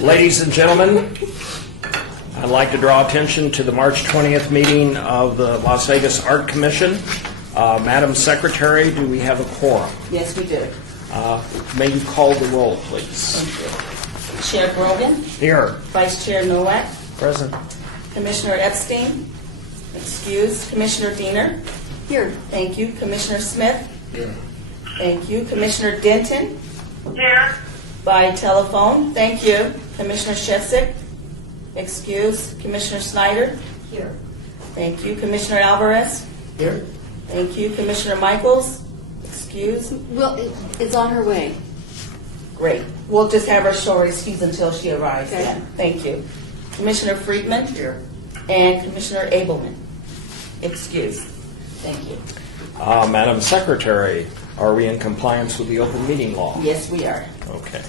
Ladies and gentlemen, I'd like to draw attention to the March 20th meeting of the Las Vegas Art Commission. Madam Secretary, do we have a quorum? Yes, we do. May you call the roll, please? Thank you. Chair Grogan, Here. Vice Chair Nowak, Present. Commissioner Epstein, excused, Commissioner Diener. Here. Thank you. Commissioner Smith. Here. Thank you. Commissioner Denton. Here. By telephone. Thank you. Commissioner Shevsik, excused. Commissioner Snyder. Here. Thank you. Commissioner Alvarez. Here. Thank you. Commissioner Michaels, excused. Well, it's on her way. Great. We'll just have her show her excuse until she arrives Okay. then. Thank you. Commissioner Friedman. Here. And Commissioner Abelman. Excused. Thank you. Madam Secretary, are we in compliance with the open meeting law? Yes, we are. Okay.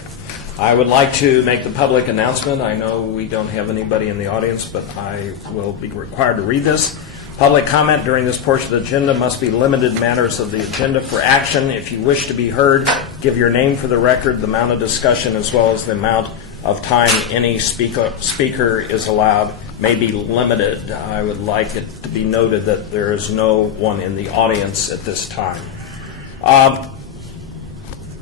I would like to make the public announcement. I know we don't have anybody in the audience, but I will be required to read this. Public comment during this portion of the agenda must be limited matters of the agenda for action. If you wish to be heard, give your name for the record, the amount of discussion, as well as the amount of time any speaker is allowed may be limited. I would like it to be noted that there is no one in the audience at this time.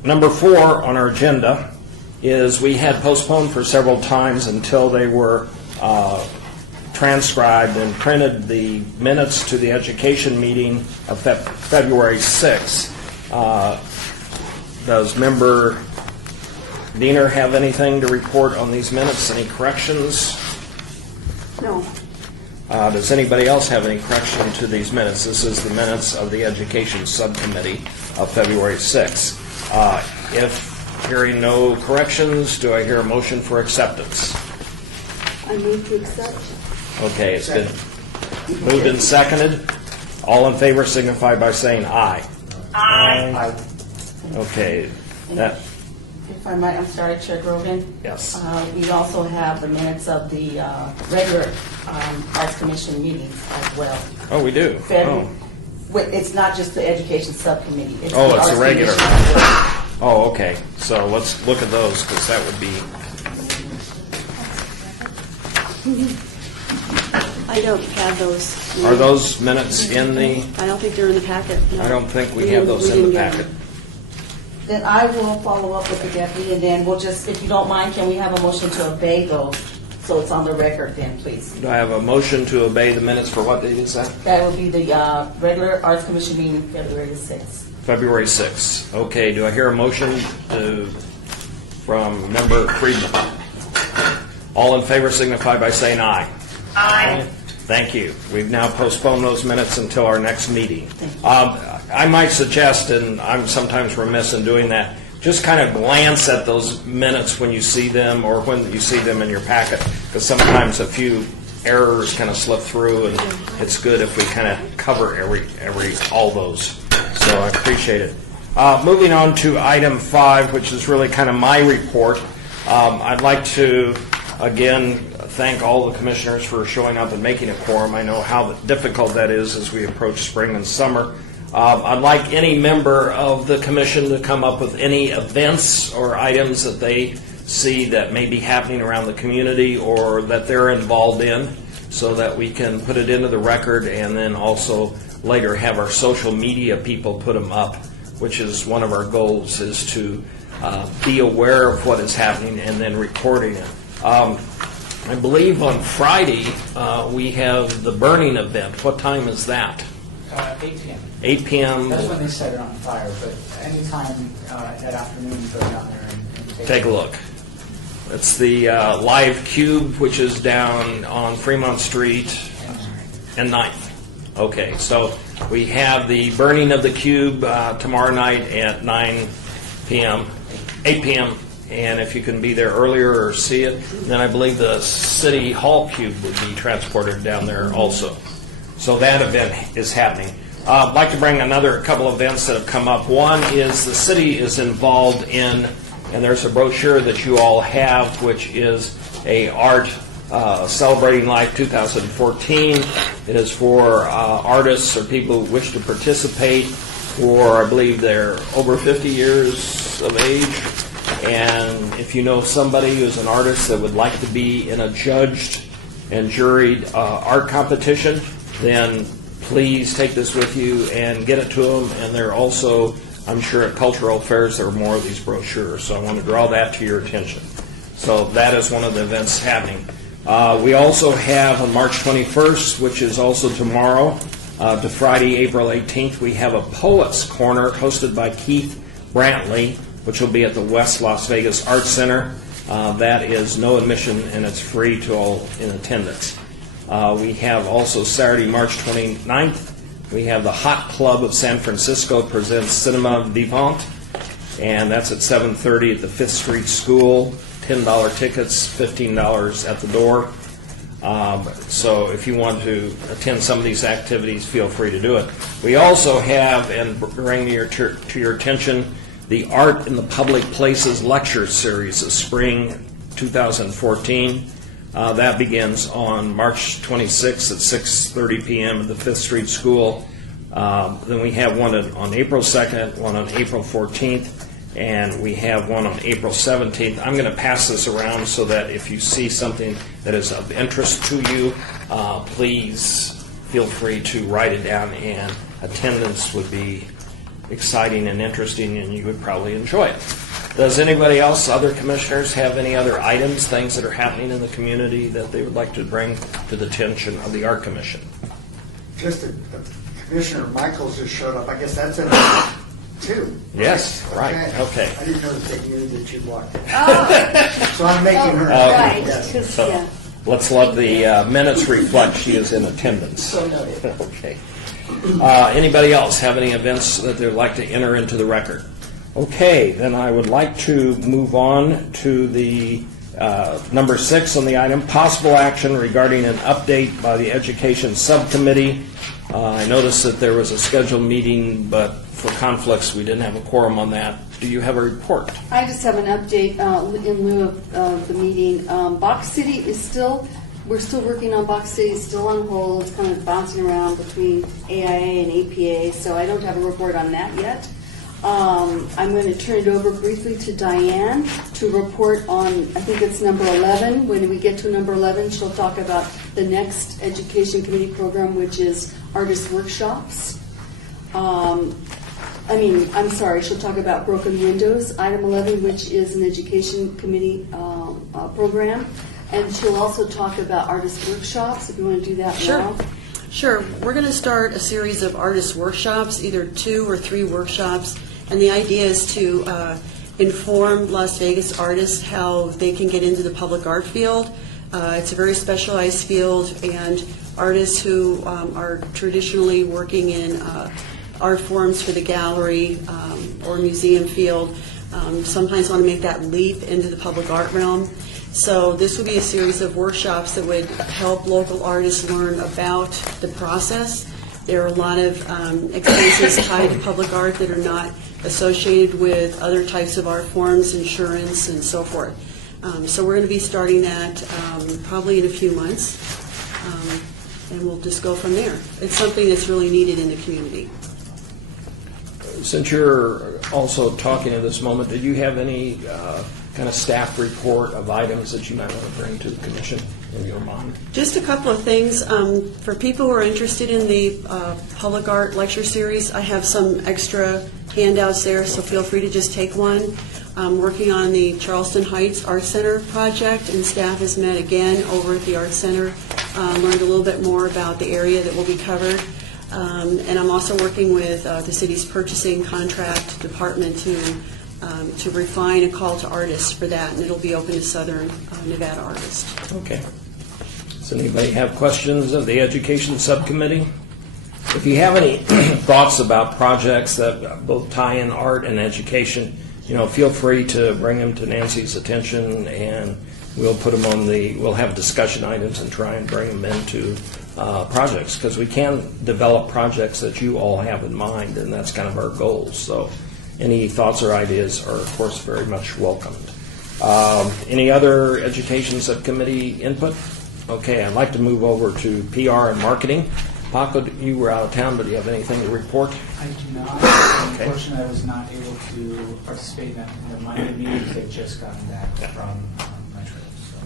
Number 4 on our agenda is we had postponed for several times until they were transcribed and printed the minutes to the education meeting of February 6th. Does Member Diener have anything to report on these minutes? Any corrections? No. Does anybody else have any correction to these minutes? This is the minutes of the Education Subcommittee of February 6th. If hearing no corrections, do I hear a motion for acceptance? I move to accept. Okay, it's been moved and seconded. All in favor signify by saying aye. Aye. Okay, that, If I might, I'm sorry, Chair Grogan. yes. We also have the minutes of the regular Arts Commission meetings as well. Oh, we do? February. Oh. It's not just the Education Subcommittee. Oh, the it's Arts a regular. Commission as well. Oh, okay. So let's look at those, because that would be, I don't have those. are those minutes in the, I don't think they're in the packet. No. I don't think we have those in the didn't get packet. them. Then I will follow up with the deputy, and then we'll just, if you don't mind, can we have a motion to obey those? So it's on the record then, please. Do I have a motion to obey the minutes for what date is that? That will be the regular Arts Commission meeting, February the 6th. February 6th. Okay, do I hear a motion from Member Friedman? All in favor signify by saying aye. Aye. Thank you. We've now postponed those minutes until our next meeting. I might suggest, and I'm sometimes remiss in doing that, just kind of glance at those minutes when you see them or when you see them in your packet, because sometimes a few errors kind of slip through, and it's good if we kind of cover all those. So I appreciate it. Moving on to item 5, which is really kind of my report. I'd like to, again, thank all the commissioners for showing up and making a quorum. I know how difficult that is as we approach spring and summer. I'd like any member of the commission to come up with any events or items that they see that may be happening around the community or that they're involved in, so that we can put it into the record, and then also later have our social media people put them up, which is one of our goals, is to be aware of what is happening and then recording it. I believe on Friday we have the burning event. What time is that? 8 p.m. 8 p.m. That's when they set it on fire, but anytime that afternoon, you go down there and Take a look. It's the Live Cube, which is down on Fremont Street and 9th. Okay, so we have the burning of the cube tomorrow night at 9 p.m., 8 p.m., and if you can be there earlier or see it, then I believe the City Hall cube would be transported down there also. So that event is happening. I'd like to bring another couple of events that have come up. One is the city is involved in, and there's a brochure that you all have, which is a art Celebrating Life 2014. It is for artists or people who wish to participate, or I believe they're over 50 years of age. And if you know somebody who's an artist that would like to be in a judged and juried art competition, then please take this with you and get it to them. And they're also, I'm sure at cultural fairs, there are more of these brochures. So I want to draw that to your attention. So that is one of the events happening. We also have on March 21st, which is also tomorrow, to Friday, April 18th, we have a Poets Corner hosted by Keith Brantley, which will be at the West Las Vegas Arts Center. That is no admission, and it's free to all in attendance. We have also Saturday, March 29th, we have the Hot Club of San Francisco presents Cinema Vivant, and that's at 7:30 at the Fifth Street School. $10 tickets, $15 at the door. So if you want to attend some of these activities, feel free to do it. We also have, and bring to your attention, the Art in the Public Places Lecture Series of Spring 2014. That begins on March 26th at 6:30 p.m. at the Fifth Street School. Then we have one on April 2nd, one on April 14th, and we have one on April 17th. I'm going to pass this around so that if you see something that is of interest to you, please feel free to write it down, and attendance would be exciting and interesting, and you would probably enjoy it. Does anybody else, other commissioners, have any other items, things that are happening in the community that they would like to bring to the attention of the Art Commission? Just Commissioner Michaels just showed up. I guess that's in too. Yes, right, okay. I didn't know that they knew that you walked in. So I'm making her. Right, Yes. 'cause, So yeah. let's let the minutes reflect she is in attendance. So noted. Okay. Anybody else have any events that they'd like to enter into the record? Okay, then I would like to move on to the number 6 on the item, possible action regarding an update by the Education Subcommittee. I noticed that there was a scheduled meeting, but for conflicts, we didn't have a quorum on that. Do you have a report? I just have an update in lieu of the meeting. Box City is still, we're still working on Box City, it's still on hold. It's kind of bouncing around between AIA and APA, so I don't have a report on that yet. I'm going to turn it over briefly to Diane to report on, I think it's number 11. When we get to number 11, she'll talk about the next Education Committee program, which is artist workshops. She'll talk about Broken Windows, item 11, which is an Education Committee program. And she'll also talk about artist workshops, if you want to do that now. Sure. We're going to start a series of artist workshops, either 2 or 3 workshops, and the idea is to inform Las Vegas artists how they can get into the public art field. It's a very specialized field, and artists who are traditionally working in art forms for the gallery or museum field sometimes want to make that leap into the public art realm. So this will be a series of workshops that would help local artists learn about the process. There are a lot of expenses tied to public art that are not associated with other types of art forms, insurance, and so forth. So we're going to be starting that probably in a few months, and we'll just go from there. It's something that's really needed in the community. Since you're also talking at this moment, did you have any kind of staff report of items that you might want to bring to the commission in your mind? Just a couple of things. For people who are interested in the public art lecture series, I have some extra handouts there, so feel free to just take one. I'm working on the Charleston Heights Art Center project, and staff has met again over at the Art Center, learned a little bit more about the area that will be covered. And I'm also working with the city's purchasing contract department to refine a call to artists for that, and it'll be open to Southern Nevada artists. Okay. Does anybody have questions of the Education Subcommittee? If you have any thoughts about projects that both tie in art and education, feel free to bring them to Nancy's attention, and we'll put them on we'll have discussion items and try and bring them into projects, because we can develop projects that you all have in mind, and that's kind of our goals. So any thoughts or ideas are, of course, very much welcomed. Any other Education Subcommittee input? Okay, I'd like to move over to PR and marketing. Paco, you were out of town, but do you have anything to report? I do not. Unfortunately, I was not able to participate in the Monday meetings. I've just gotten back from my trip, so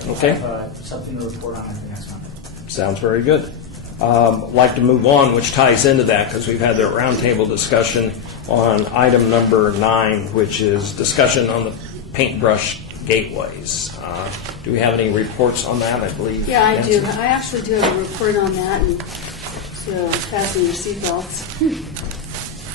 I will Okay. have something to report on the next Monday. Sounds very good. Like to move on, which ties into that, because we've had the roundtable discussion on item number 9, which is discussion on the paintbrush gateways. Do we have any reports on that, I believe? Yeah, I do. Nancy? I actually do have a report on that, and so fasten your seatbelts.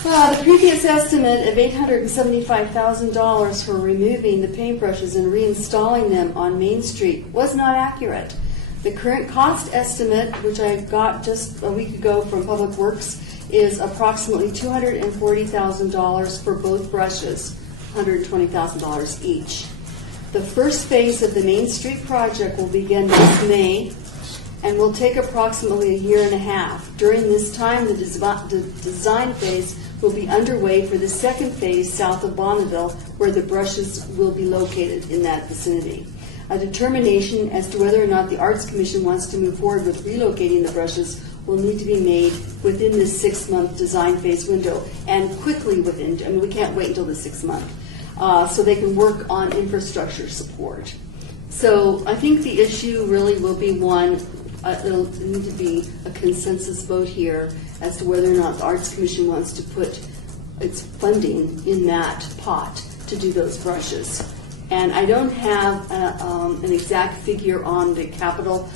The previous estimate of $875,000 for removing the paintbrushes and reinstalling them on Main Street was not accurate. The current cost estimate, which I got just a week ago from Public Works, is approximately $240,000 for both brushes, $120,000 each. The first phase of the Main Street project will begin this May and will take approximately a year and a half. During this time, the design phase will be underway for the second phase south of Bonneville, where the brushes will be located in that vicinity. A determination as to whether or not the Arts Commission wants to move forward with relocating the brushes will need to be made within this 6-month design phase window, and quickly within, we can't wait until the 6th month, so they can work on infrastructure support. So I think the issue really will be one, it'll need to be a consensus vote here as to whether or not the Arts Commission wants to put its funding in that pot to do those brushes. And I don't have an exact figure on the capital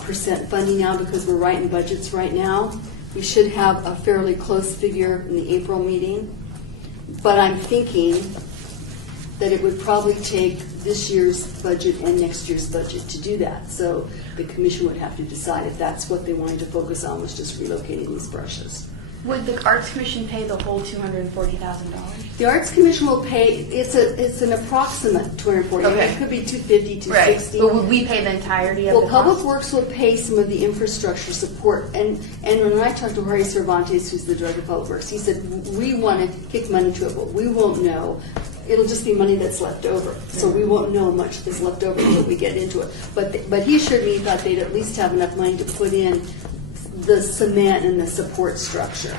percent funding now, because we're writing budgets right now. We should have a fairly close figure in the April meeting. But I'm thinking that it would probably take this year's budget and next year's budget to do that. So the commission would have to decide if that's what they wanted to focus on, was just relocating these brushes. Would the Arts Commission pay the whole $240,000? The Arts Commission will pay, it's an approximate 240. Okay. It could be 250, Right. 260. But would we pay the entirety of Well, the Public cost? Works will pay some of the infrastructure support, and when I talked to Jorge Cervantes, who's the director of Public Works, he said, we want to kick money to it, but we won't know. It'll just be money that's left over, so we won't know much that's left over until we get into it. But he assured me he thought they'd at least have enough money to put in the cement and the support structure.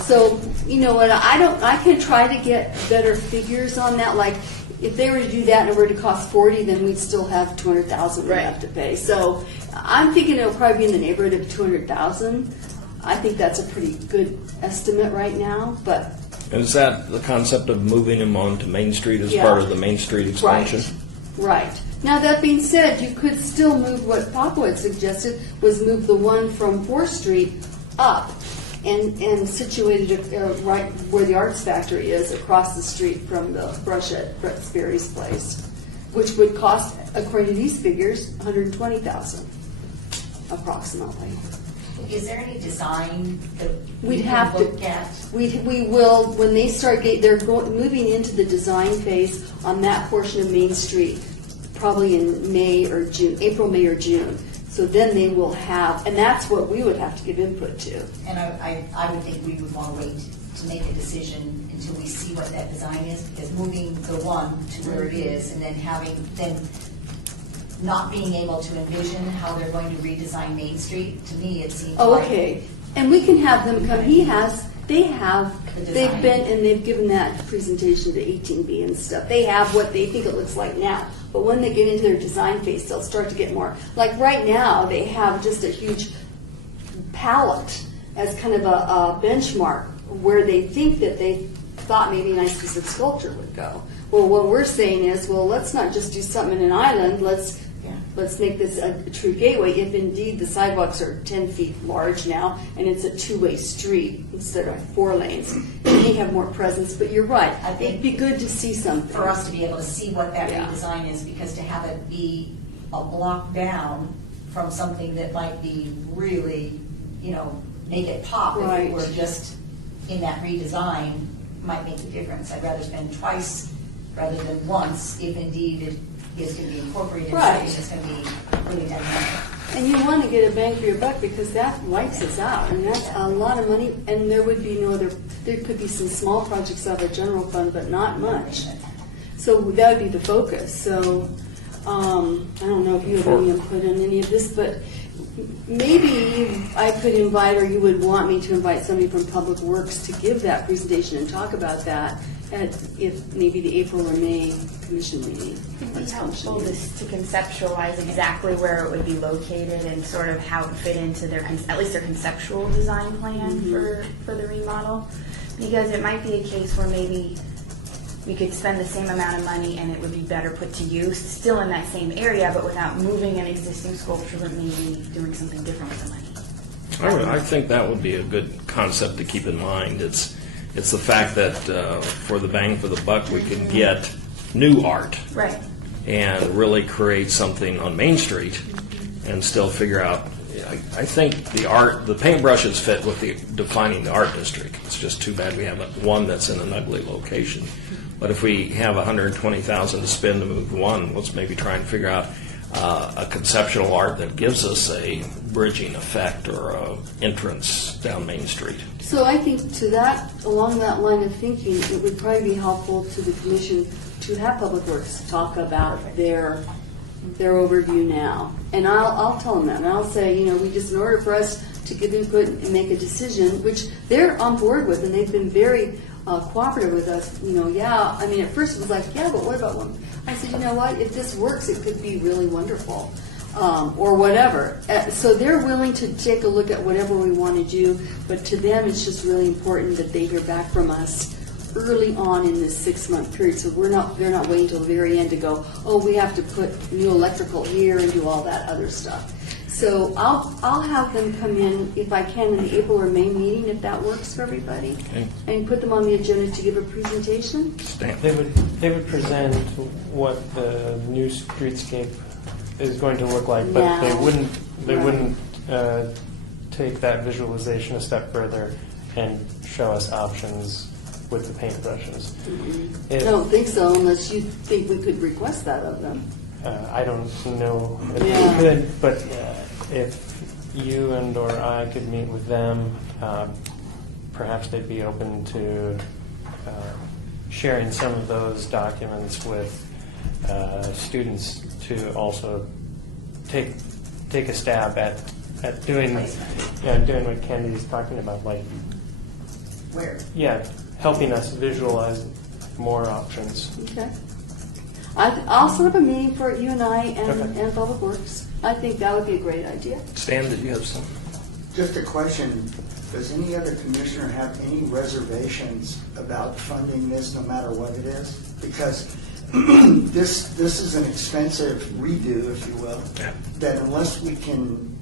So, you know what, I can try to get better figures on that, like, if they were to do that and it were to cost 40, then we'd still have 200,000 we have to pay. So I'm thinking it'll probably be in the neighborhood of 200,000. I think that's a pretty good estimate right now, but. Is that the concept of moving them onto Main Street as Yeah. part of the Main Street expansion? Right. Now, that being said, you could still move what Papa had suggested, was move the one from 4th Street up and situated it right where the Arts Factory is, across the street from the brush at Brett Sperry's place, which would cost, according to these figures, $120,000 approximately. Is there any design that We'd we have can to. look at? We will, when they start, they're moving into the design phase on that portion of Main Street, probably in May or June, April, May or June. So then they will have, and that's what we would have to give input to. And I would think we would want to wait to make a decision until we see what that design is, because moving the one to where it is and then not being able to envision how they're going to redesign Main Street, to me it seems Oh, like. okay. And we can have them come, they've been, and they've given that presentation to 18B and stuff. They have what they think it looks like now. But when they get into their design phase, they'll start to get more. Like right now, they have just a huge palette as kind of a benchmark where they think that they thought maybe a nice piece of sculpture would go. Well, what we're saying is, well, let's not just do something in an island, let's make this a true gateway. If indeed the sidewalks are 10 feet large now and it's a two-way street instead of 4 lanes, it may have more presence, but you're right. I think it'd be good to see something. For us to be able to see what that Yeah. redesign is, because to have it be a block down from something that might be really, make it pop if Right. it were just in that redesign, might make a difference. I'd rather spend twice rather than once, if indeed it is going to be incorporated in Right. something that's going to be really dynamic. And you want to get a bang for your buck, because that wipes us out, and that's a lot of money, and there would be no other, there could be some small projects out of the general fund, but not much. So that would be the focus. So I don't know if you have any input on any of this, but maybe I could invite, or you would want me to invite somebody from Public Works to give that presentation and talk about that at, if maybe the April or May commission meeting. It'd be That's helpful commission just to conceptualize exactly where it would be located and sort of how it would fit into their, at least their conceptual design plan for the remodel. Because it might be a case where maybe we could spend the same amount of money and it would be better put to use, still in that same area, but without moving an existing sculpture, but maybe doing something different with the money. I think that would be a good concept to keep in mind. It's the fact that for the bang for the buck, we could get new art Right. and really create something on Main Street and still figure out. I think the paintbrushes fit with defining the art district. It's just too bad we have one that's in an ugly location. But if we have $120,000 to spend to move one, let's maybe try and figure out a conceptual art that gives us a bridging effect or a entrance down Main Street. So I think to that, along that line of thinking, it would probably be helpful to the commission to have Public Works talk about their overview now. And I'll tell them that, and I'll say, we just, in order for us to give input and make a decision, which they're on board with, and they've been very cooperative with us, at first it was like, yeah, but what about one? I said, you know what, if this works, it could be really wonderful, or whatever. So they're willing to take a look at whatever we want to do, but to them, it's just really important that they hear back from us early on in this 6-month period. So they're not waiting till the very end to go, oh, we have to put new electrical here and do all that other stuff. So I'll have them come in, if I can, in the April or May meeting, if that works for everybody, Okay. and put them on the agenda to give a presentation. Stan? They would present what the new streetscape is going to look like, but Now. they wouldn't take that visualization a step further and show us options with the paintbrushes. I don't think so, unless you think we could request that of them. I don't know if Yeah. we could, but if you and or I could meet with them, perhaps they'd be open to sharing some of those documents with students to also take a stab at doing what Candy's talking about, like Where? helping us visualize more options. Okay. I'll set up a meeting for you and I Okay. and Public Works. I think that would be a great idea. Stan, did you have some? Just a question, does any other commissioner have any reservations about funding this, no matter what it is? Because this is an expensive redo, if you will, Yeah. that unless we can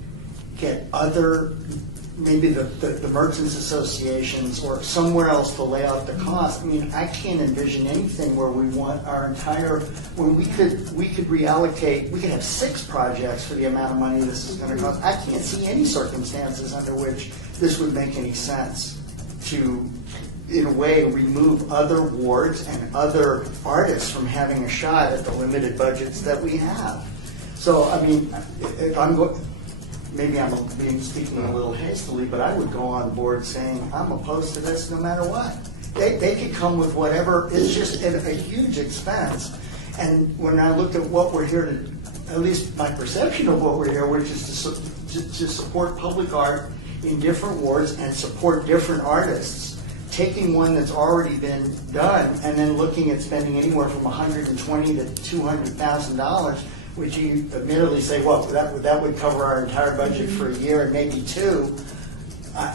get other, maybe the merchants associations or somewhere else to lay out the cost, I can't envision anything where we want our entire, when we could reallocate, we could have 6 projects for the amount of money this is going to cost. I can't see any circumstances under which this would make any sense to, in a way, remove other wards and other artists from having a shot at the limited budgets that we have. So, if I'm going, maybe I'm speaking a little hastily, but I would go on board saying, I'm opposed to this no matter what. They could come with whatever, it's just a huge expense. And when I looked at what we're here to, at least my perception of what we're here, which is to support public art in different wards and support different artists, taking one that's already been done and then looking at spending anywhere from $120,000 to $200,000, which you admittedly say, well, that would cover our entire budget for a year and maybe 2.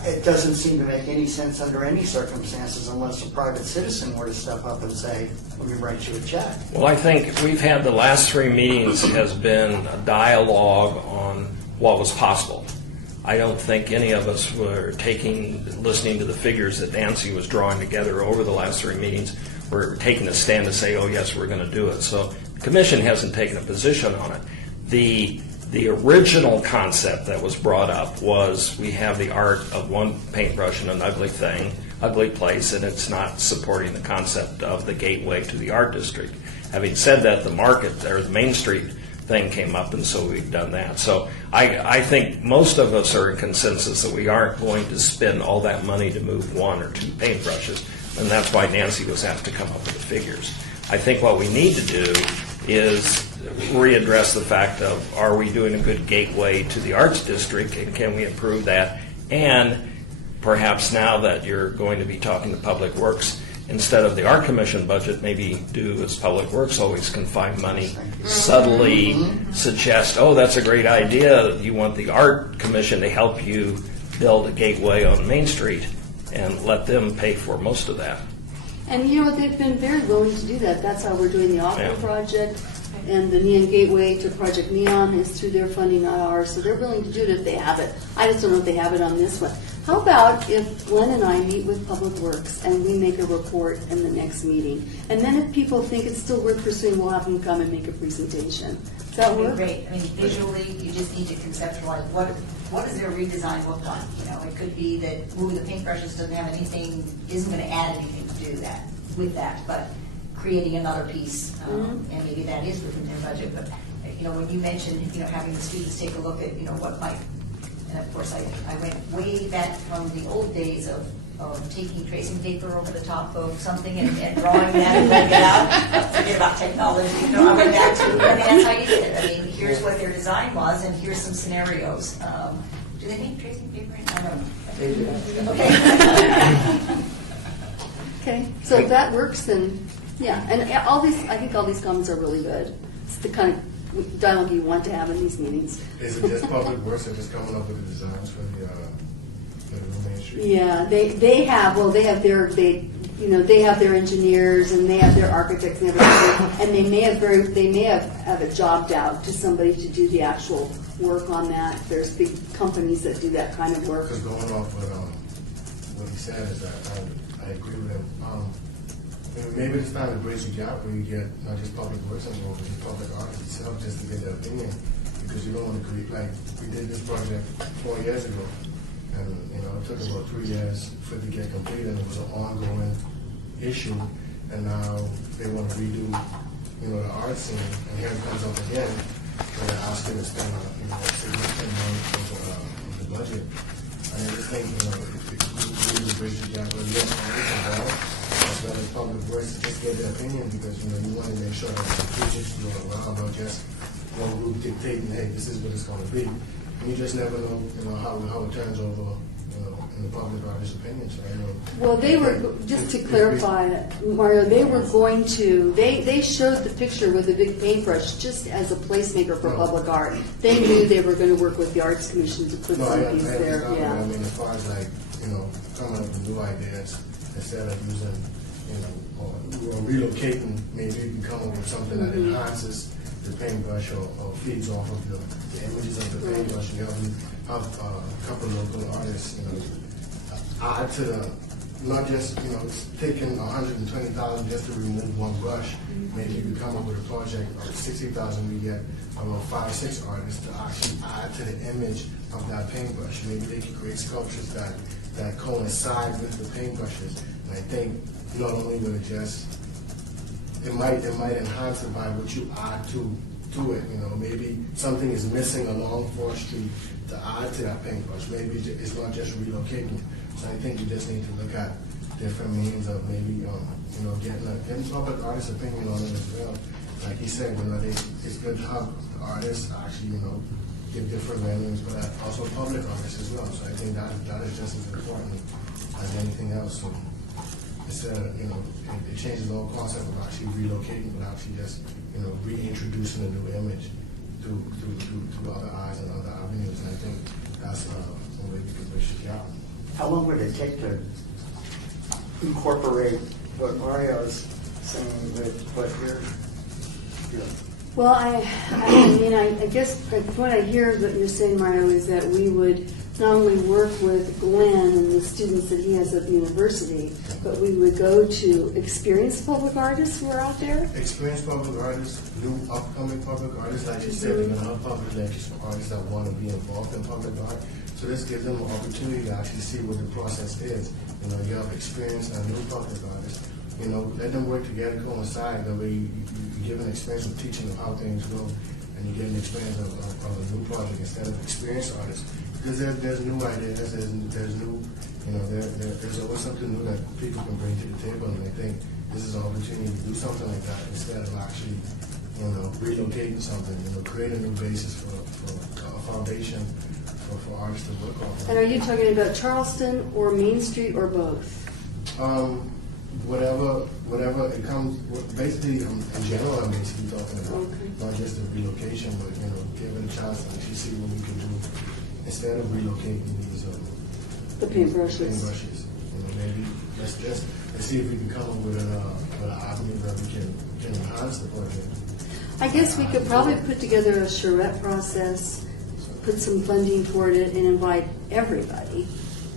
It doesn't seem to make any sense under any circumstances unless a private citizen were to step up and say, let me write you a check. Well, I think we've had the last 3 meetings has been a dialogue on what was possible. I don't think any of us were listening to the figures that Nancy was drawing together over the last 3 meetings, were taking a stand to say, oh, yes, we're going to do it. So the commission hasn't taken a position on it. The original concept that was brought up was we have the art of one paintbrush and an ugly place, and it's not supporting the concept of the gateway to the art district. Having said that, the Main Street thing came up, and so we've done that. So I think most of us are in consensus that we aren't going to spend all that money to move 1 or 2 paintbrushes, and that's why Nancy was asked to come up with the figures. I think what we need to do is readdress the fact of, are we doing a good gateway to the arts district, and can we improve that? And perhaps now that you're going to be talking to Public Works, instead of the Art Commission budget, maybe do as Public Works always can find money, subtly suggest, oh, that's a great idea, you want the Art Commission to help you build a gateway on Main Street, and let them pay for most of that. And you know what, they've been very willing to do that. That's how we're doing the Opera Yeah. project, and the Neon Gateway to Project Neon is through their funding, not ours, so they're willing to do it if they have it. I just don't know if they have it on this one. How about if Glenn and I meet with Public Works and we make a report in the next meeting? And then if people think it's still worth pursuing, we'll have them come and make a presentation. Does that That'd be work? great. I mean, visually, you just need to conceptualize what does their redesign look like? You know, it could be that moving the paintbrushes doesn't have anything, isn't going to add anything to do that, with that, but creating another piece, and maybe that is within their budget, but, you know, when you mentioned, you know, having the students take a look at, you know, what might, and of course, I went way back from the old days of taking tracing paper over the top of something and drawing that and laying it out. Forget about technology. You know, I went back to, I mean, that's how you did it. I mean, here's what their design was, and here's some scenarios. Do they make tracing paper? I don't know. They do. Okay. Okay, so if that works, then, yeah, and all these, I think all these comments are really good. It's the kind of dialogue you want to have in these meetings. Is it just Public Works or just coming up with the designs for the Main Street? Yeah, they have their engineers and they have their architects and everything, and they may have it jobbed out to somebody to do the actual work on that. There's big companies that do that kind of work. Because going off what he said is that I agree with him. Maybe it's time to bridge the gap where you get not just Public Works involved, but the public arts itself, just to get their opinion. Because you don't want to create, like, we did this project 4 years ago, and, you know, it took about 3 years for it to get completed, and it was an ongoing issue, and now they want to redo, you know, the art scene, and here it comes up again, where they're asking to spend, you know, significant amount of the budget. And I just think, you know, if we need to bridge the gap, where we have always involved, as well as Public Works, to just get their opinion, because, you know, you want to make sure that the projects go around, not just one group dictating, hey, this is what it's going to be. And you just never know, you know, how it turns over, you know, in the public artist's opinion. So I know. Well, they were, just to clarify, Mario, they were going to, they showed the picture with a big paintbrush just as a placemaker for public art. They knew they were going to work with the Arts Commission to put No, some I piece there, understand, yeah. I mean, as far as like, you know, coming up with new ideas, instead of using, you know, or relocating, maybe you can come up with something that enhances the paintbrush or feeds off of the images of the paintbrush. You have a couple of local artists, you know, add to the, not just, you know, taking 120,000 just to remove one brush. Maybe you could come up with a project of 60,000, we get about 5-6 artists to actually add to the image of that paintbrush. Maybe they can create sculptures that coincide with the paintbrushes. And I think not only will it just, it might enhance it by what you add to it. You know, maybe something is missing along 4th Street to add to that paintbrush. Maybe it's not just relocating. So I think you just need to look at different means of maybe, you know, getting public artists' opinion on it as well. Like he said, you know, it's good to have artists actually, you know, give different renderings, but also public artists as well. So I think that is just as important as anything else. So instead of, you know, it changes the whole concept of actually relocating, but actually just, you know, reintroducing a new image through other eyes and other avenues. And I think that's the way we can push it out. How long would it take to incorporate what Mario's saying with what you're doing? Well, I guess what I hear that you're saying, Mario, is that we would not only work with Glenn and the students that he has at the university, but we would go to experienced public artists who are out there. Experienced public artists, new upcoming public artists, like you said, we're going to have public lectures for artists that want to be involved in public art. So this gives them an opportunity to actually see what the process is. You know, you have experienced and new public artists. You know, let them work together, coincide. That way you give an experience of teaching of how things go, and you get an experience of a new project instead of experienced artists. Because there's new ideas, there's new, you know, there's always something new that people can bring to the table, and I think this is an opportunity to do something like that instead of actually relocating something, create a new basis for a foundation for artists to work on. And are you talking about Charleston or Main Street or both? Whatever it comes, basically in general, I'm basically talking about Okay. not just the relocation, but give it a chance and actually see what we can do instead of relocating these The paintbrushes. paintbrushes. Maybe let's see if we can come up with an avenue that we can enhance the project. I guess we could probably put together a charrette process, put some funding toward it, and invite everybody.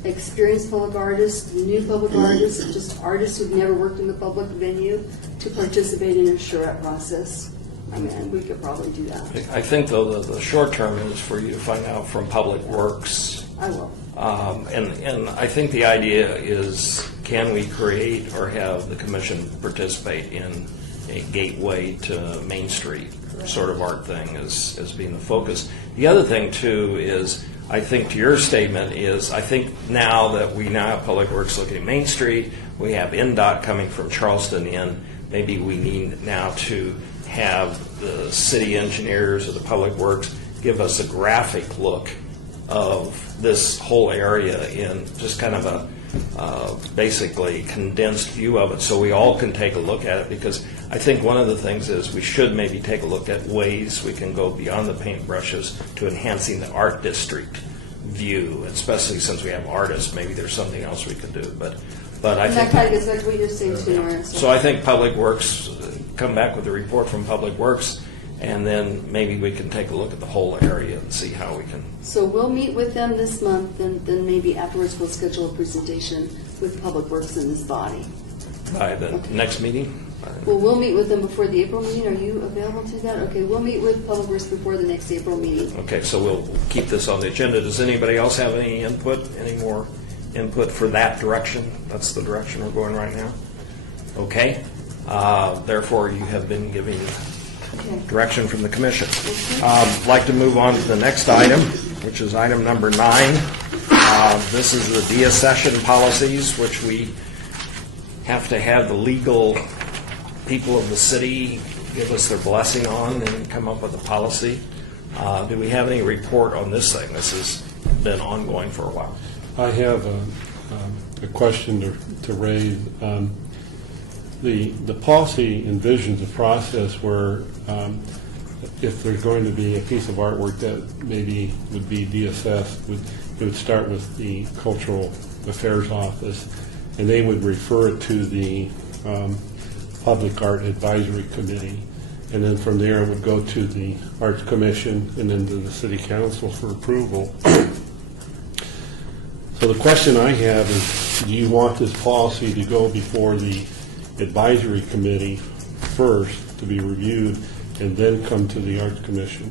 Experienced public artists, new public artists, just artists who've never worked in the public venue to participate in a charrette process. I mean, we could probably do that. I think, though, the short term is for you to find out from Public Works. I will. And I think the idea is, can we create or have the commission participate in a gateway to Main Street sort of art thing as being the focus. The other thing, too, is I think to your statement is I think now that we now have Public Works looking at Main Street, we have NDOT coming from Charleston in, maybe we need now to have the city engineers or the Public Works give us a graphic look of this whole area in just kind of a basically condensed view of it so we all can take a look at it, because I think one of the things is we should maybe take a look at ways we can go beyond the paintbrushes to enhancing the art district view, especially since we have artists. Maybe there's something else we could do, but I And think that kind of gets back to what you're saying too, Nora. so. I think Public Works come back with a report from Public Works, and then maybe we can take a look at the whole area and see how we can. So we'll meet with them this month, and then maybe afterwards we'll schedule a presentation with Public Works in this body. By the next meeting? Well, we'll meet with them before the April meeting. Are you available to that? Okay, we'll meet with Public Works before the next April meeting. Okay, so we'll keep this on the agenda. Does anybody else have any input, any more input for that direction? That's the direction we're going right now? Okay. Therefore, you have been giving direction from the commission. I'd like to move on to the next item, which is item number 9. This is the deaccession policies, which we have to have the legal people of the city give us their blessing on and come up with a policy. Do we have any report on this thing? This has been ongoing for a while. I have a question to raise. The policy envisions a process where if there's going to be a piece of artwork that maybe would be deassessed, it would start with the Cultural Affairs Office, and they would refer it to the Public Art Advisory Committee, and then from there it would go to the Arts Commission and then to the City Council for approval. So the question I have is, do you want this policy to go before the Advisory Committee first to be reviewed and then come to the Arts Commission?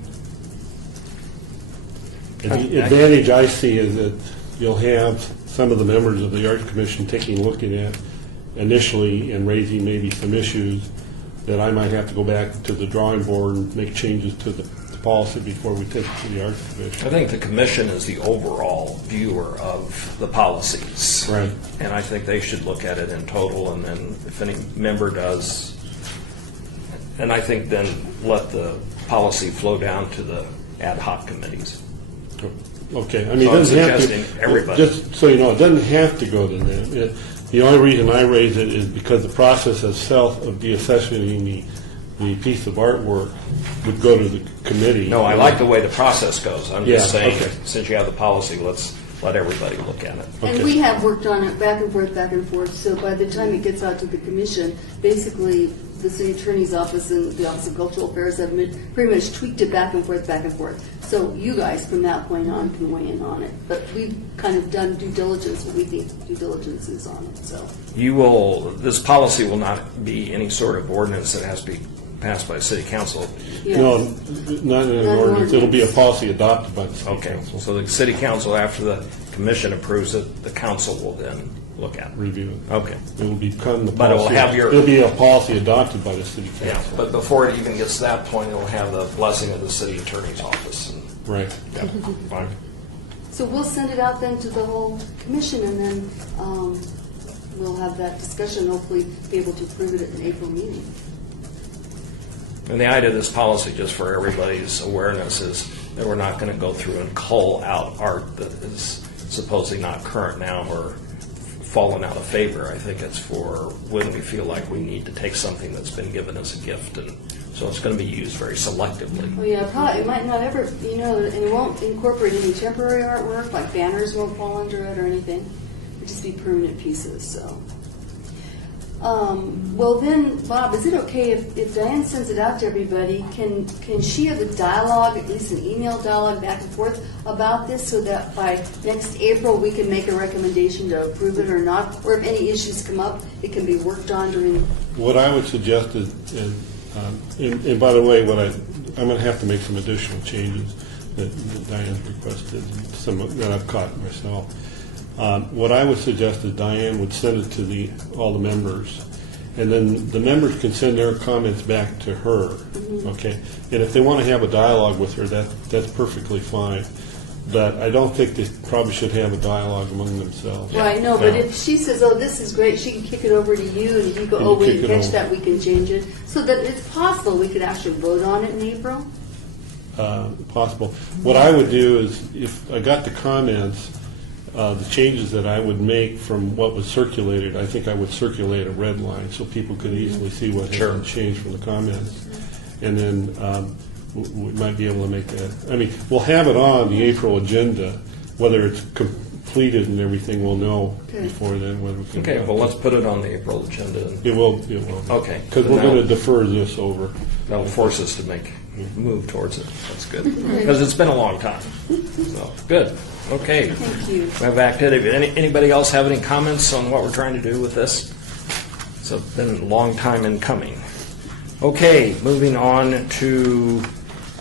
And the advantage I see is that you'll have some of the members of the Arts Commission taking a look at it initially and raising maybe some issues that I might have to go back to the drawing board and make changes to the policy before we take it to the Arts Commission. I think the commission is the overall viewer of the policies. Right. And I think they should look at it in total, and then if any member does, and I think then let the policy flow down to the ad hoc committees. Okay, I mean, So I'm it doesn't have suggesting to, everybody. just so you know, it doesn't have to go to them. The only reason I raise it is because the process itself of deaccessioning the piece of artwork would go to the committee. No, I like the way the process goes. I'm just Yeah, saying, okay. Since you have the policy, let's let everybody look at it. And we have worked on it back and forth, so by the time it gets out to the commission, basically, the city attorney's office and the Office of Cultural Affairs have pretty much tweaked it back and forth. So you guys, from that point on, can weigh in on it. But we've kind of done due diligence, what we think due diligence is on it, so. This policy will not be any sort of ordinance that has to be passed by city council. Yeah. No, not in an ordinance. It'll be a policy adopted by the city Okay, council. so the city council, after the commission approves it, the council will then look at it. Review it. Okay. It will become the policy. But it will have your- It'll be a policy adopted by the city Yeah, council. but before it even gets to that point, it'll have the blessing of the city attorney's office. Right. Yeah, fine. So we'll send it out then to the whole commission, and then we'll have that discussion, hopefully be able to approve it at an April meeting. And the idea of this policy, just for everybody's awareness, is that we're not going to go through and cull out art that is supposedly not current now or fallen out of favor. I think it's for when we feel like we need to take something that's been given as a gift, and so it's going to be used very selectively. Well, yeah, probably, it might not ever, and it won't incorporate any temporary artwork, like banners won't fall under it or anything. It'll just be permanent pieces, so. Well then, Bob, is it okay if Diane sends it out to everybody, can she have a dialogue, at least an email dialogue back and forth about this, so that by next April we can make a recommendation to approve it or not? Or if any issues come up, it can be worked on during. What I would suggest is, and by the way, I'm going to have to make some additional changes that Diane's requested, some that I've caught myself. What I would suggest is Diane would send it to all the members, and then the members can send their comments back to her, okay? And if they want to have a dialogue with her, that's perfectly fine. But I don't think they probably should have a dialogue among themselves. Right, no, but if she says, oh, this is great, she can kick it over to you, and you go, oh, we didn't catch that, we can change it. So that it's possible we could actually vote on it in April? Possible. What I would do is, if I got the comments, the changes that I would make from what was circulated, I think I would circulate a red line so people could easily see what has been changed from the comments. And then we might be able to make that. I mean, we'll have it on the April agenda. Whether it's completed and everything, we'll know before then whether we can. Okay, well, let's put it on the April agenda. It will. Okay. Because we're going to defer this over. That'll force us to move towards it. That's good. Because it's been a long time. So, good. Okay. Thank you. We have activity. Anybody else have any comments on what we're trying to do with this? So it's been a long time in coming. Okay, moving on to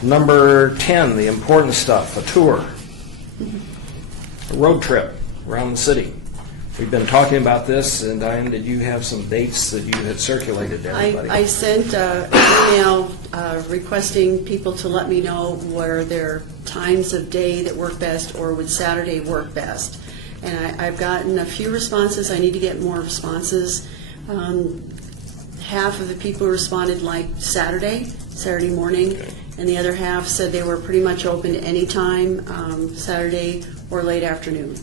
number 10, the important stuff, a tour, a road trip around the city. We've been talking about this, and Diane, did you have some dates that you had circulated to everybody? I sent an email requesting people to let me know where their times of day that work best, or would Saturday work best. And I've gotten a few responses. I need to get more responses. Half of the people responded like Saturday morning, and the other half said they were pretty much open to any time, Saturday or late afternoon.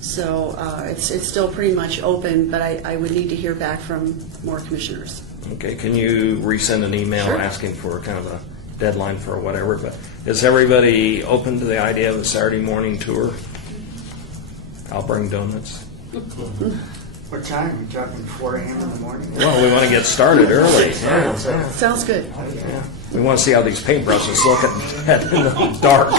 So it's still pretty much open, but I would need to hear back from more commissioners. Okay, can you resend an email Sure. asking for kind of a deadline for whatever? But is everybody open to the idea of a Saturday morning tour? I'll bring donuts. What time? Are you talking 4 a.m. in the morning? Well, we want to get started early. Yeah. Sounds good. Yeah. We want to see how these paintbrushes look in the dark.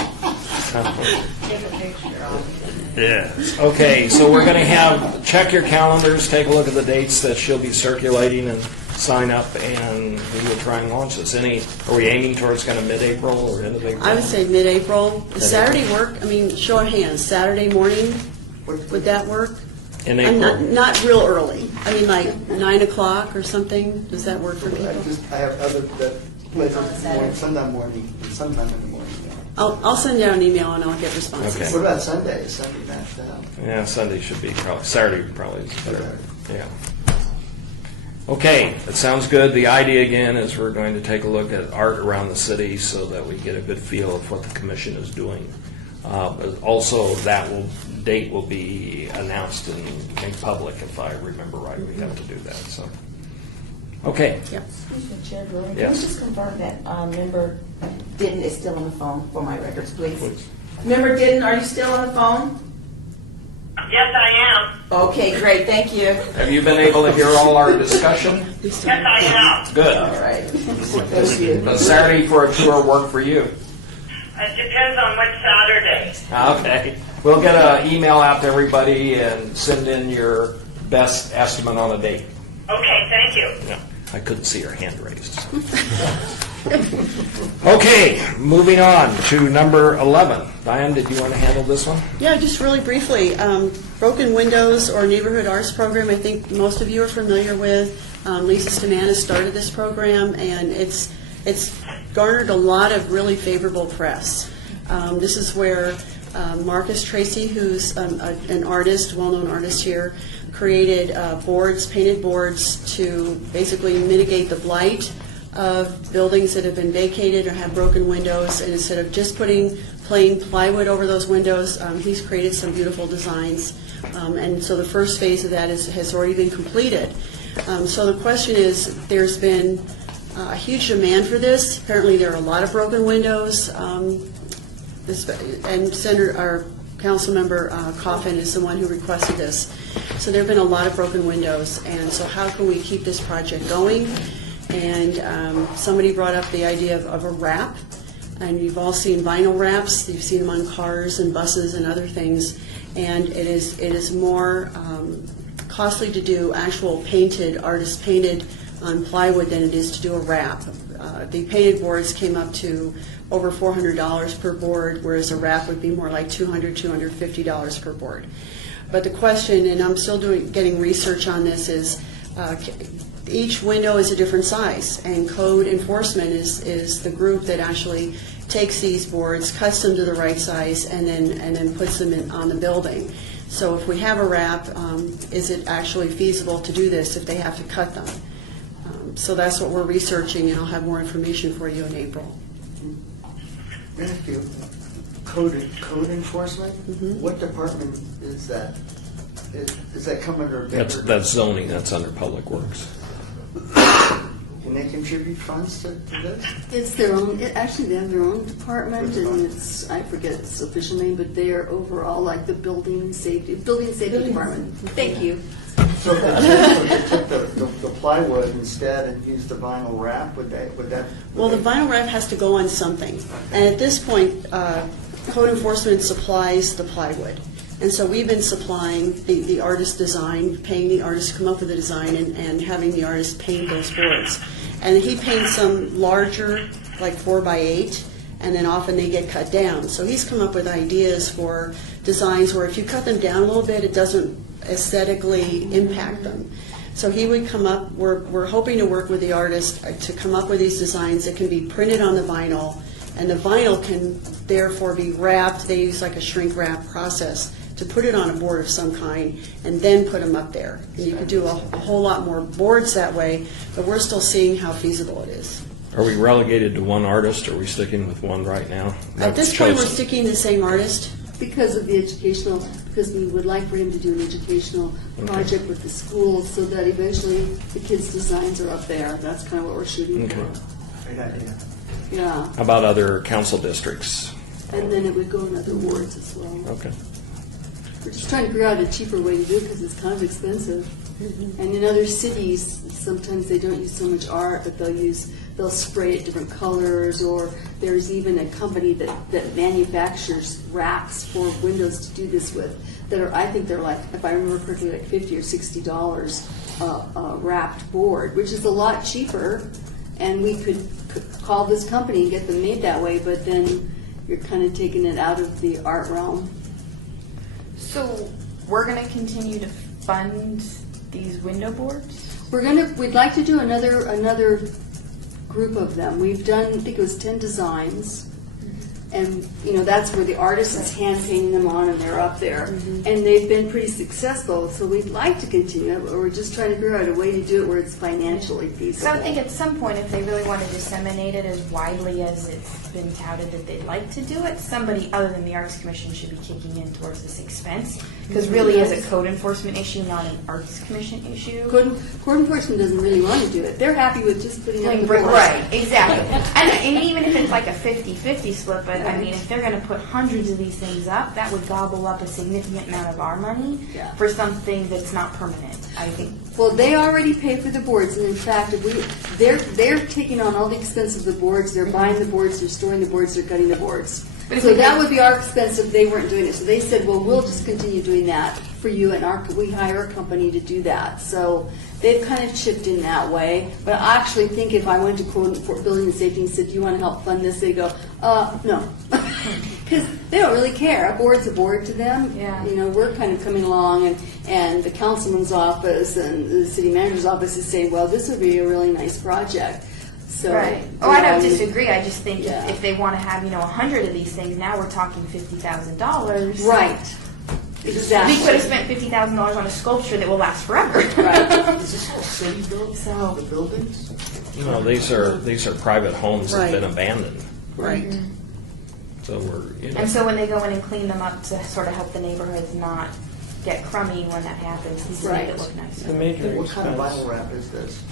Yes. Okay, so we're going to check your calendars, take a look at the dates that she'll be circulating, and sign up, and we will try and launch this. Are we aiming towards kind of mid-April or end of April? I would say mid-April. Does Saturday work? I mean, show of hands, Saturday morning, would that work? In I'm April? not real early. I mean, like 9 o'clock or something. Does that work for people? I have other places, sometime morning, sometime in the morning. Yeah. I'll send out an email and I'll get responses. Okay. What about Sunday? Is Sunday matched out? Yeah, Sunday should be probably, Saturday probably is better. Yeah. Okay, that sounds good. The idea again is we're going to take a look at art around the city so that we get a good feel of what the commission is doing. But also date will be announced and made public, if I remember right. We have to do that. So, okay. Yep. Excuse me, Chair Brewer. Can Yes. you just confirm that member Denton is still on the phone for my records, please? Member Denton, are you still on the phone? Yes, I am. Okay, great, thank you. Have you been able to hear all our discussion? Yes, I am. Good. All right. Thank you. Does Saturday for a tour work for you? It depends on which Saturday. Okay. We'll get an email out to everybody and send in your best estimate on a date. Okay, thank you. Yeah, I couldn't see her hand raised. Okay, moving on to number 11. Diane, did you want to handle this one? Yeah, just really briefly, Broken Windows or Neighborhood Arts Program, I think most of you are familiar with. Lisa Stamanis started this program, and it's garnered a lot of really favorable press. This is where Marcus Tracy, who's an artist, well-known artist here, created painted boards to basically mitigate the blight of buildings that have been vacated or have broken windows, and instead of just putting plain plywood over those windows, he's created some beautiful designs. And so the first phase of that has already been completed. So the question is, there's been a huge demand for this. Apparently there are a lot of broken windows, and Councilmember Coffin is the one who requested this. So there have been a lot of broken windows, and so how can we keep this project going? And somebody brought up the idea of a wrap, and you've all seen vinyl wraps. You've seen them on cars and buses and other things, and it is more costly to do actual painted, artist painted on plywood than it is to do a wrap. The painted boards came up to over $400 per board, whereas a wrap would be more like $200, $250 per board. But the question, and I'm still getting research on this, is each window is a different size, and code enforcement is the group that actually takes these boards, cuts them to the right size, and then puts them on the building. So if we have a wrap, is it actually feasible to do this if they have to cut them? So that's what we're researching, and I'll have more information for you in April. Thank you. Code enforcement? What department is that? Is that come under? That's zoning, that's under Public Works. Can they contribute funds to this? It's their own, actually they have their own department, and it's, I forget its official name, but they're overall like the building safety department. Thank you. So if they took the plywood instead and used the vinyl wrap, would that? Well, the vinyl wrap has to go on something. And at this point, code enforcement supplies the plywood. And so we've been supplying the artist design, paying the artist to come up with a design and having the artist paint those boards. And he paints them larger, like 4x8, and then often they get cut down. So he's come up with ideas for designs where if you cut them down a little bit, it doesn't aesthetically impact them. So he would come up, we're hoping to work with the artist to come up with these designs that can be printed on the vinyl, and the vinyl can therefore be wrapped. They use like a shrink wrap process to put it on a board of some kind and then put them up there. And you could do a whole lot more boards that way, but we're still seeing how feasible it is. Are we relegated to one artist, or are we sticking with one right now? At this point, we're sticking to the same artist. Because of the educational, because we would like for him to do an educational project with the schools so that eventually the kids' designs are up there. That's kind of what we're shooting for. Great idea. Yeah. How about other council districts? And then it would go in other wards as well. Okay. We're just trying to figure out a cheaper way to do it because it's kind of expensive. And in other cities, sometimes they don't use so much art, but they'll spray it different colors, or there's even a company that manufactures wraps for windows to do this with that are, I think they're like, if I remember correctly, like $50 or $60 wrapped board, which is a lot cheaper, and we could call this company and get them made that way, but then you're kind of taking it out of the art realm. So we're going to continue to fund these window boards? We'd like to do another group of them. We've done, I think it was 10 designs, and that's where the artist is hand painting them on, and they're up there, and they've been pretty successful. So we'd like to continue, but we're just trying to figure out a way to do it where it's financially feasible. So I would think at some point, if they really want to disseminate it as widely as it's been touted that they'd like to do it, somebody other than the Arts Commission should be kicking in towards this expense. Because really, it's a code enforcement issue, not an Arts Commission issue. Code enforcement doesn't really want to do it. They're happy with just putting up the boards. Right, exactly. and even if it's like a 50-50 split, but I mean, if they're going to put hundreds of these things up, that would gobble up a significant amount of our money for something that's not permanent, I think. Well, they already pay for the boards, and in fact, they're taking on all the expense of the boards. They're buying the boards, they're storing the boards, they're cutting the boards. So that would be our expense if they weren't doing it. So they said, well, we'll just continue doing that for you, and we hire a company to do that. So they've kind of chipped in that way. But I actually think if I went to Building and Safety and said, do you want to help fund this? They go, no. Because they don't really care. A board's a board to them. Yeah. We're kind of coming along, and the councilman's office and the city manager's office is saying, well, this would be a really nice project. So, right. Oh, I don't disagree. I just think if they want to have 100 of these things, now we're talking $50,000. Right. Exactly. We could have spent $50,000 on a sculpture that will last forever. Right. Is this all city built? So the buildings? No, these are private homes that have been Right. abandoned. Right. So we're, you know. And so when they go in and clean them up to sort of help the neighborhoods not get crummy when that happens, to make it look nice. The major What kind of expense. vinyl wrap is this?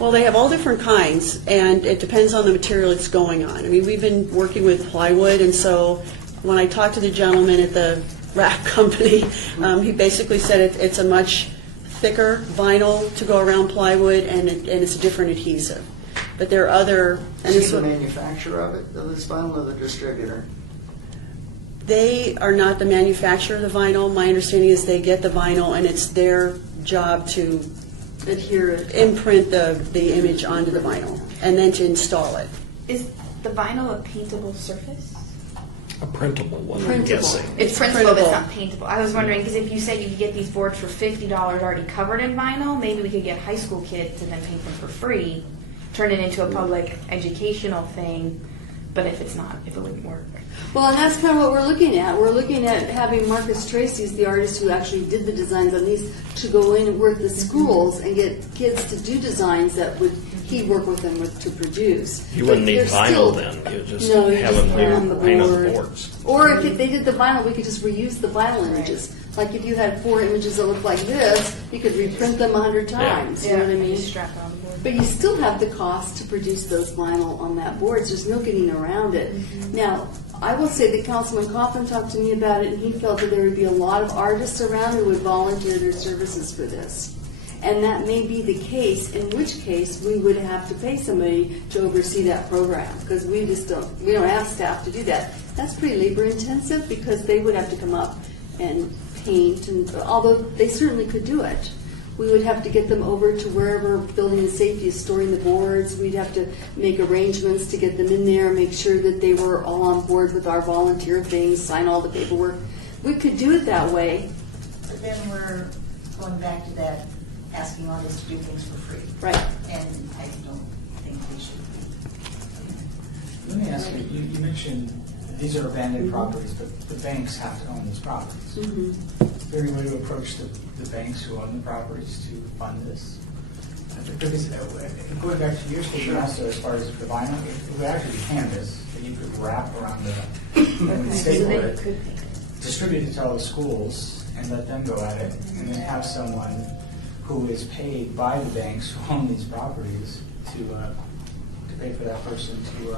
Well, they have all different kinds, and it depends on the material it's going on. I mean, we've been working with plywood, and so when I talked to the gentleman at the wrap company, he basically said it's a much thicker vinyl to go around plywood, and it's a different adhesive. But there are other, and Is this he the one, manufacturer of it, of this vinyl, or the distributor? they are not the manufacturer of the vinyl. My understanding is they get the vinyl, and it's their job to imprint the image onto the vinyl, and then to install it. Is the vinyl a paintable surface? A printable one, I'm Printable. guessing. It's printable, but it's printable. not paintable. I was wondering, because if you said you could get these boards for $50 already covered in vinyl, maybe we could get high school kids to then paint them for free, turn it into a public educational thing, but if it's not, if it wouldn't work. Well, and that's kind of what we're looking at. We're looking at having Marcus Tracy, the artist who actually did the designs on these, to go in and work the schools and get kids to do designs that would he work with them to produce. You wouldn't But need they're vinyl still- then. You just No, you have just them put it on the paint on the board. boards. Or if they did the vinyl, we could just reuse the vinyl images. Like if you had 4 images that look like this, you could reprint them 100 times. You know what I mean? Just strap it on the board. But you still have the cost to produce those vinyl on that board. There's no getting around it. Now, I will say that Councilman Coughlin talked to me about it, and he felt that there would be a lot of artists around who would volunteer their services for this. And that may be the case, in which case we would have to pay somebody to oversee that program, because we don't have staff to do that. That's pretty labor intensive, because they would have to come up and paint, and although they certainly could do it. We would have to get them over to wherever Building and Safety is storing the boards. We'd have to make arrangements to get them in there, make sure that they were all on board with our volunteer things, sign all the paperwork. We could do it that way. But then we're going back to that, asking artists to do things for free. Right. And I don't think we should. Let me ask you, you mentioned these are abandoned properties, but the banks have to own these properties. Is there any way to approach the banks who own the properties to fund this? Because going back to your statement also, as far as the vinyl, it would actually be canvas that you could wrap around the, and staple it, distribute it to all the schools, and let them go at it, and then have someone who is paid by the banks who own these properties to pay for that person to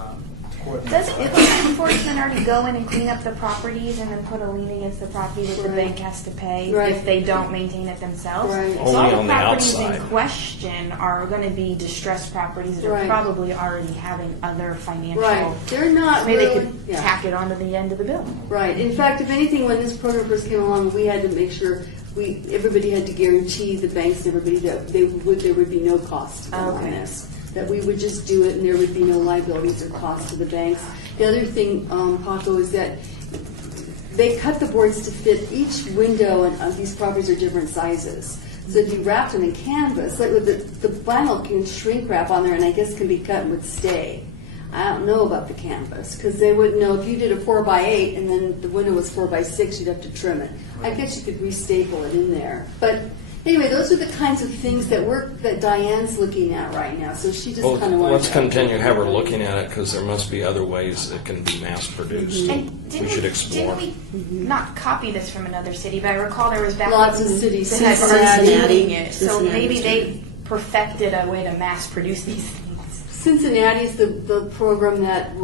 coordinate. Doesn't law enforcement already go in and clean up the properties and then put a lien against the property that the bank has to pay Right. if they don't maintain it themselves? Right. So Only all the on the properties in outside. question are going to be distressed properties that are Right. probably already having other financial. Right. They're not Maybe really. they could tack it onto the end of the bill. Right. In fact, if anything, when this program first came along, we had to make sure everybody had to guarantee the banks and everybody that there would be no cost to them on Okay. this. That we would just do it and there would be no liabilities or costs to the banks. The other thing, Paco, is that they cut the boards to fit each window, and these properties are different sizes. So if you wrapped them in canvas, like with the vinyl can shrink wrap on there, and I guess can be cut and would stay. I don't know about the canvas, because they wouldn't know if you did a 4x8 and then the window was 4x6, you'd have to trim it. I guess you could re-staple it in there. But anyway, those are the kinds of things that Diane's looking at right now. So she just Well, kind of wanted let's to continue to have her looking at it, because there must be other ways that can be mass-produced. And We should explore. Didn't we not copy this from another city? But I recall there was back Lots of cities. that had Cincinnati. artists doing it. So Cincinnati maybe too. they perfected a way to mass produce these things. Cincinnati is the program that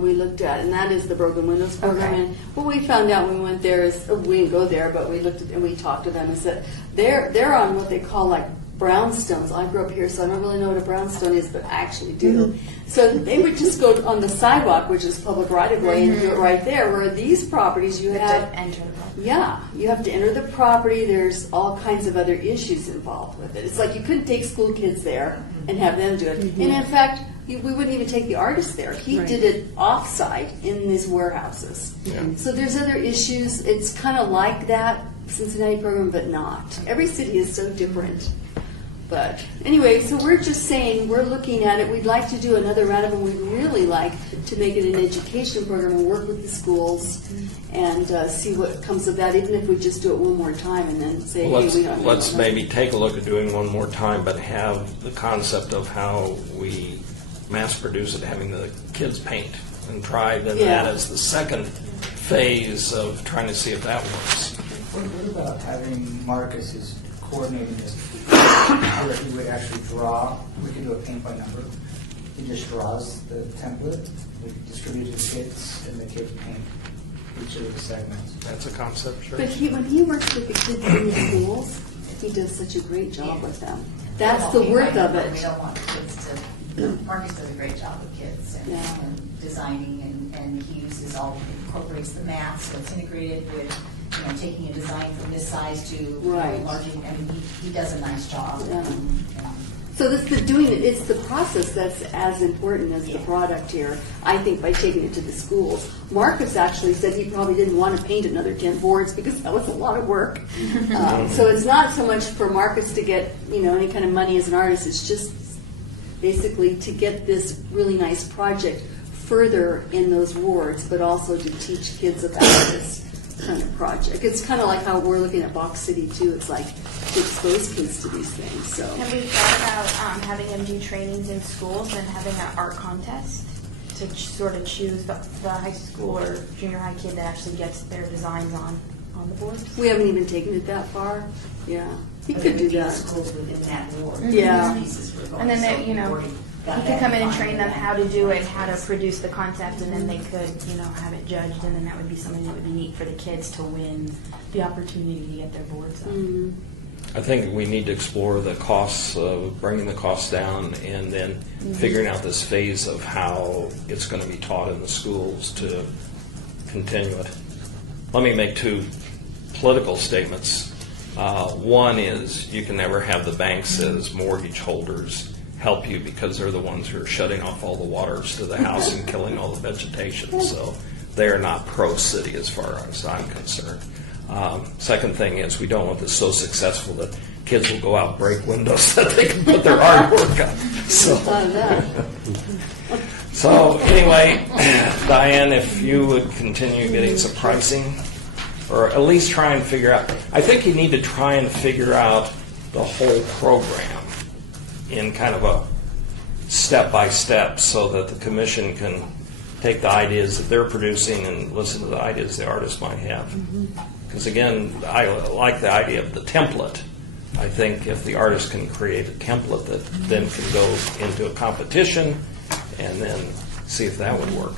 we looked at, and that is the Broken Windows program. Okay. And what we found out when we went there is we didn't go there, but we looked at and we talked to them and said they're on what they call like brownstones. I grew up here, so I don't really know what a brownstone is, but I actually do. So they would just go on the sidewalk, which is public right of way, and do it right there. Where these properties you have. To enter the property. Yeah, you have to enter the property. There's all kinds of other issues involved with it. It's like you couldn't take school kids there and have them do it. And in fact, we wouldn't even take the artist there. He did it off-site in these warehouses. So there's other issues. It's kind of like that Cincinnati program, but not. Every city is so different. But anyway, so we're just saying, we're looking at it, we'd like to do another round of it, we'd really like to make it an education program and work with the schools and see what comes of that, even if we just do it one more time and then say, hey, we don't. Let's maybe take a look at doing one more time, but have the concept of how we mass produce it, having the kids paint, and try then Yeah. that as the second phase of trying to see if that works. What about having Marcus is coordinating this, where he would actually draw, we could do a paint by number. He just draws the template, we distribute it to kids, and the kids paint each of the segments. That's a concept, sure. But when he works with the kids in the schools, he does such a great job with them. That's the worth of We it. don't want the kids to, Marcus does a great job with kids and Yeah. and designing, and he incorporates the math, so it's integrated with, taking a design from this size to Right. enlarging, and he does a nice job. Yeah. And- So it's the process that's as important as the product here, I think, by taking it to the schools. Marcus actually said he probably didn't want to paint another 10 boards because that was a lot of work. So it's not so much for Marcus to get, any kind of money as an artist, it's just basically to get this really nice project further in those wards, but also to teach kids about this kind of project. It's kind of like how we're looking at Box City too. It's like to expose kids to these things. So Have we thought about having them do trainings in schools and having an art contest to sort of choose the high school or junior high kid that actually gets their designs on the boards? we haven't even taken it that far. Yeah, he But could it do would be the that. schools within that ward. Yeah. Those pieces were going, And then, so they, we've already got he could that come in and defined. train them how to do it, how to produce the concept, and then they could, have it judged, and then that would be something that would be neat for the kids to win the opportunity to get their boards up. Mm-hmm. I think we need to explore the costs of bringing the costs down and then figuring out this phase of how it's going to be taught in the schools to continue it. Let me make two political statements. One is you can never have the banks as mortgage holders help you because they're the ones who are shutting off all the waters to the house and killing all the vegetation. So they're not pro-city as far as I'm concerned. Second thing is we don't want this so successful that kids will go out and break windows that they can put their artwork up. So anyway, Diane, if you would continue getting some pricing, or at least try and figure out, I think you need to try and figure out the whole program in kind of a step-by-step so that the commission can take the ideas that they're producing and listen to the ideas the artist might have. Because again, I like the idea of the template. I think if the artist can create a template that then can go into a competition and then see if that would work.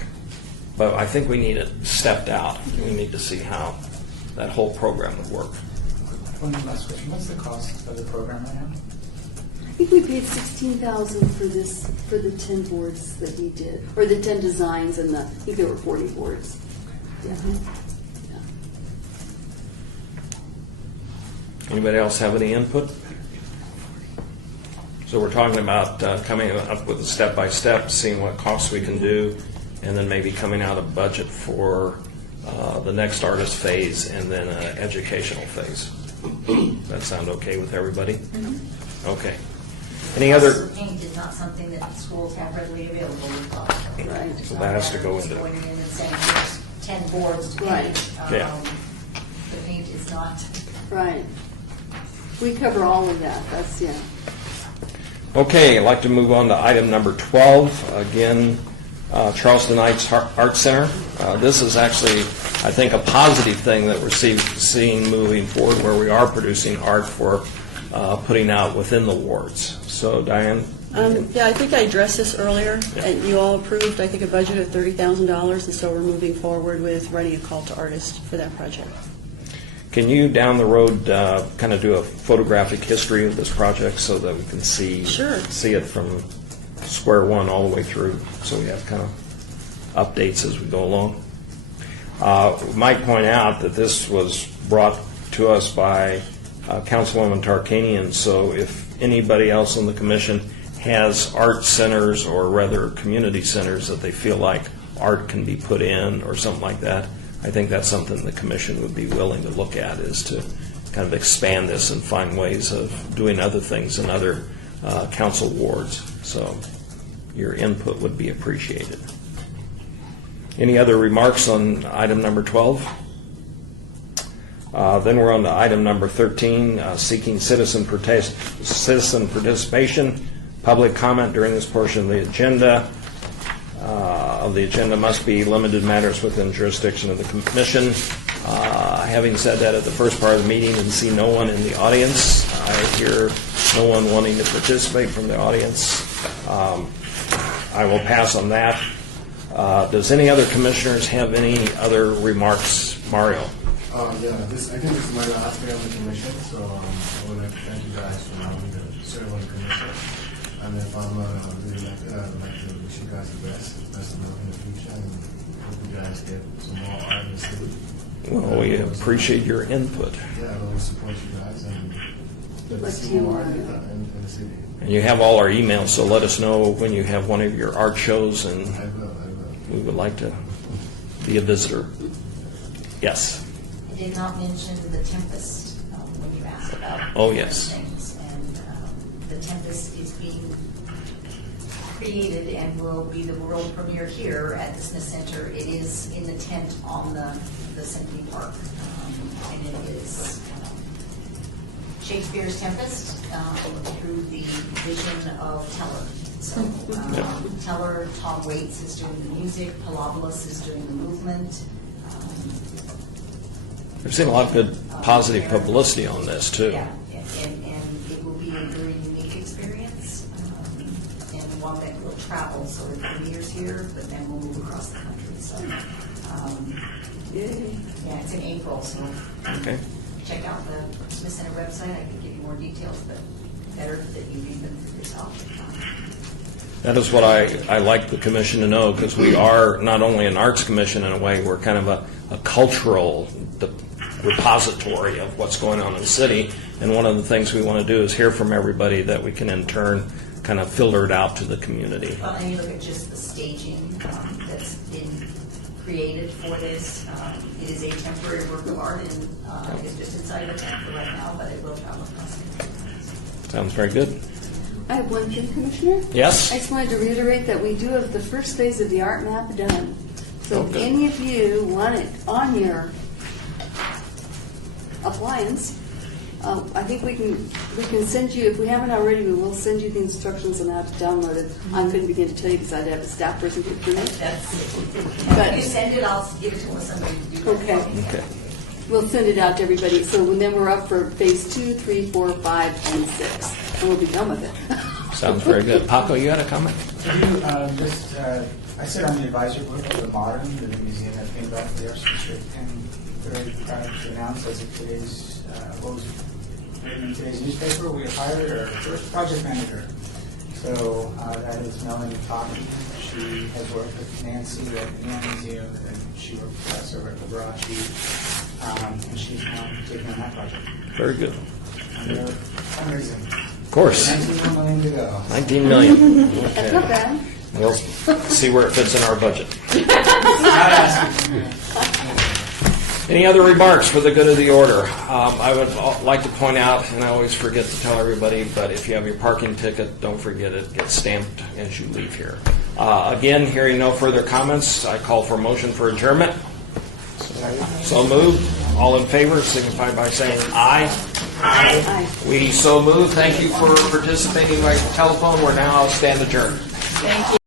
But I think we need it stepped out. We need to see how that whole program would work. One last question, what's the cost of the program right now? I think we paid $16,000 for the 10 boards that he did, or the 10 designs, and I think there were 40 boards. Yeah. Anybody else have any input? So we're talking about coming up with a step-by-step, seeing what costs we can do, and then maybe coming out a budget for the next artist phase and then an educational phase. That sound okay with everybody? Okay. Any Plus, other? the paint is not something that schools have readily available, we've got. Right. It's So not that has to matter go if it's into- going in and saying, here's 10 boards to Right. paint. Yeah. The paint is not. Right. We cover all of that. That's, yeah. Okay, I'd like to move on to item number 12. Again, Charleston Heights Art Center. This is actually, I think, a positive thing that we're seeing moving forward, where we are producing art for putting out within the wards. So, Diane? Yeah, I think I addressed this earlier, and you all approved, I think, a budget of $30,000, and so we're moving forward with writing a call to artists for that project. Can you, down the road, kind of do a photographic history of this project so that we can see Sure. see it from square one all the way through, so we have kind of updates as we go along? We might point out that this was brought to us by Councilwoman Tarkanian, so if anybody else on the commission has art centers, or rather community centers, that they feel like art can be put in or something like that, I think that's something the commission would be willing to look at, is to kind of expand this and find ways of doing other things in other council wards. So your input would be appreciated. Any other remarks on item number 12? Then we're on to item number 13, seeking citizen participation. Public comment during this portion of the agenda. The agenda must be limited matters within jurisdiction of the commission. Having said that, at the first part of the meeting and see no one in the audience, I hear no one wanting to participate from the audience. I will pass on that. Does any other commissioners have any other remarks? Mario? I think this is my last day on the commission, so I would like to thank you guys for allowing me to serve on the commission. And if I'm re-elected, I'd like to wish you guys the best of luck in the future, and hope you guys get some more art in the city. Well, we appreciate your input. Yeah, I'll always support you guys and let us see more art in the city. And you have all our emails, so let us know when you have one of your art shows, and I will. we would like to be a visitor. Yes. I did not mention the Tempest when you asked about Oh, yes. things, and the Tempest is being created and will be the world premiere here at the Smith Center. It is in the tent on the Symphony Park, and it is Shakespeare's Tempest through the vision of Teller. So Teller, Tom Waits is doing the music, Palaboulos is doing the movement. We've seen a lot of good positive publicity on this, too. Yeah, and it will be a very unique experience, and one that will travel, so it premieres here, but then we'll move across the country, so. Yeah, it's in April, so Okay. check out the Smith Center website, I can give you more details, but better that you read them for yourself. That is what I like the commission to know, because we are not only an arts commission in a way, we're kind of a cultural repository of what's going on in the city. And one of the things we want to do is hear from everybody that we can in turn kind of filter it out to the community. Well, and you look at just the staging that's been created for this. It is a temporary work of art, and it's just inside a tent for right now, but it will travel across the country. Sounds very good. I have one thing, Commissioner. Yes? I just wanted to reiterate that we do have the first phase of the art map done. So if Okay. any of you want it on your appliance, I think we can send you, if we haven't already, we will send you the instructions on how to download it. I couldn't begin to tell you because I'd have a staff person do it for me. That's it. But- If you send it, I'll give it to somebody to do that. Okay. Okay. We'll send it out to everybody. So then we're up for phase 2, 3, 4, 5, and 6. And we'll be done with it. Sounds very good. Paco, you had a comment? I sit on the advisory board for the Modern, the museum that came back for the Arts District, and very proud to announce as of today's, what was written in today's newspaper, we have hired our first project manager. So that is Melanie Cotton. She has worked with Nancy at the Neon Museum, and she worked with us over at Liberace, and she's now taking on that project. Very good. And they're fundraising. Of course. 19 million to go. 19 million. That's not Okay. bad. We'll see where it fits in our budget. Not asking. Any other remarks for the good of the order? I would like to point out, and I always forget to tell everybody, but if you have your parking ticket, don't forget it. Get stamped as you leave here. Again, hearing no further comments, I call for a motion for adjournment. So moved. All in favor, signify by saying aye. Aye. We so move. Thank you for participating by telephone. We're now stand adjourned. Thank you.